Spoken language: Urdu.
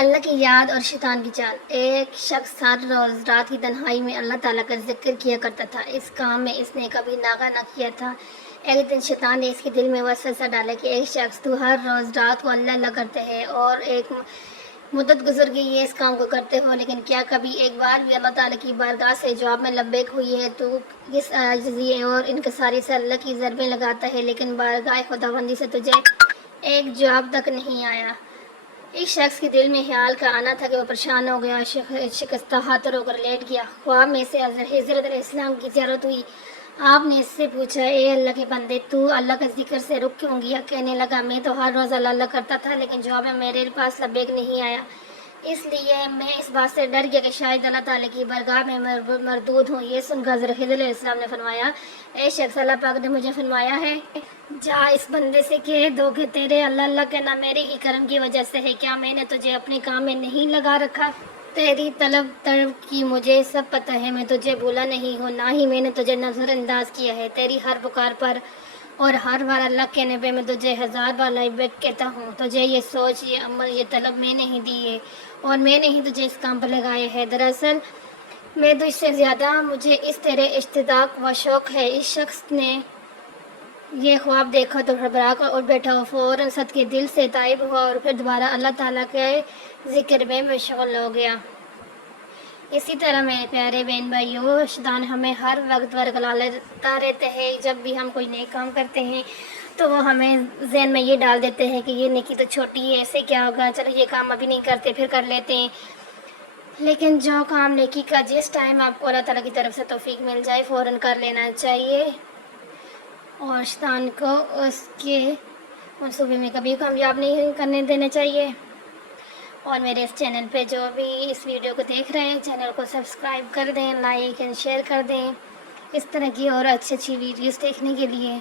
اللہ کی یاد اور شیطان کی چال۔ ایک شخص ہر روز رات کی تنہائی میں اللہ تعالیٰ کا ذکر کیا کرتا تھا۔ اس کام میں اس نے کبھی ناغہ نہ کیا تھا۔ ایک دن شیطان نے اس کے دل میں وسوسہ ڈالا کہ ایک شخص تو ہر روز رات کو اللہ اللہ کرتے ہے اور ایک مدت گزر گئی ہے اس کام کو کرتے ہو، لیکن کیا کبھی ایک بار بھی اللہ تعالیٰ کی بارگاہ سے جواب میں لبیک ہوئی ہے؟ تو اس عاجزی اور انکساری سے اللہ کی ضربیں لگاتا ہے، لیکن بارگاہ خداوندی سے تجھے ایک جواب تک نہیں آیا۔ ایک شخص کے دل میں خیال کا آنا تھا کہ وہ پریشان ہو گیا اور شکستہ ہاتھ ہو کر لیٹ گیا۔ خواب میں سے حضرت علیہ السلام کی زیارت ہوئی۔ آپ نے اس سے پوچھا، اے اللہ کے بندے، تو اللہ کا ذکر سے رک کیوں گیا؟ کہنے لگا، میں تو ہر روز اللہ اللہ کرتا تھا، لیکن جواب میں میرے پاس لبیک نہیں آیا، اس لیے میں اس بات سے ڈر گیا کہ شاید اللہ تعالیٰ کی بارگاہ میں مردود ہوں۔ یہ سن کر حضرت خضر علیہ السلام نے فرمایا، اے شخص، اللہ پاک نے مجھے فرمایا ہے، جا اس بندے سے کہہ دو کہ تیرے اللہ اللہ کہنا میرے ہی کرم کی وجہ سے ہے۔ کیا میں نے تجھے اپنے کام میں نہیں لگا رکھا؟ تیری طلب کی مجھے سب پتہ ہے، میں تجھے بھولا نہیں ہوں، نہ ہی میں نے تجھے نظر انداز کیا ہے۔ تیری ہر پکار پر اور ہر بار اللہ کہنے پہ میں تجھے 1000 بار لبیک کہتا ہوں۔ تجھے یہ سوچ، یہ عمل، یہ طلب میں نہیں دی ہے اور میں نے ہی تجھے اس کام پر لگایا ہے۔ دراصل میں تو اس سے زیادہ مجھے اس تیرے اشتیاق و شوق ہے۔ اس شخص نے یہ خواب دیکھا تو گھبرا کر اٹھ بیٹھا، وہ فوراً صدقے دل سے تائب ہوا اور پھر دوبارہ اللہ تعالیٰ کے ذکر میں مشغول ہو گیا۔ اسی طرح میرے پیارے بہن بھائیوں، شیطان ہمیں ہر وقت ورگلا لیتا رہتا ہے۔ جب بھی ہم کوئی نیک کام کرتے ہیں تو وہ ہمیں ذہن میں یہ ڈال دیتے ہیں کہ یہ نیکی تو چھوٹی ہے، اسے کیا ہوگا، چلو یہ کام ابھی نہیں کرتے، پھر کر لیتے ہیں۔ لیکن جو کام نیکی کا جس ٹائم آپ کو اللہ تعالیٰ کی طرف سے توفیق مل جائے فوراً کر لینا چاہیے، اور شیطان کو اس کے منصوبے میں کبھی کامیاب نہیں کرنے دینا چاہیے۔ اور میرے اس چینل پہ جو بھی اس ویڈیو کو دیکھ رہے ہیں، چینل کو سبسکرائب کر دیں، لائک اینڈ شیئر کر دیں، اس طرح کی اور اچھی ویڈیوز دیکھنے کے لیے۔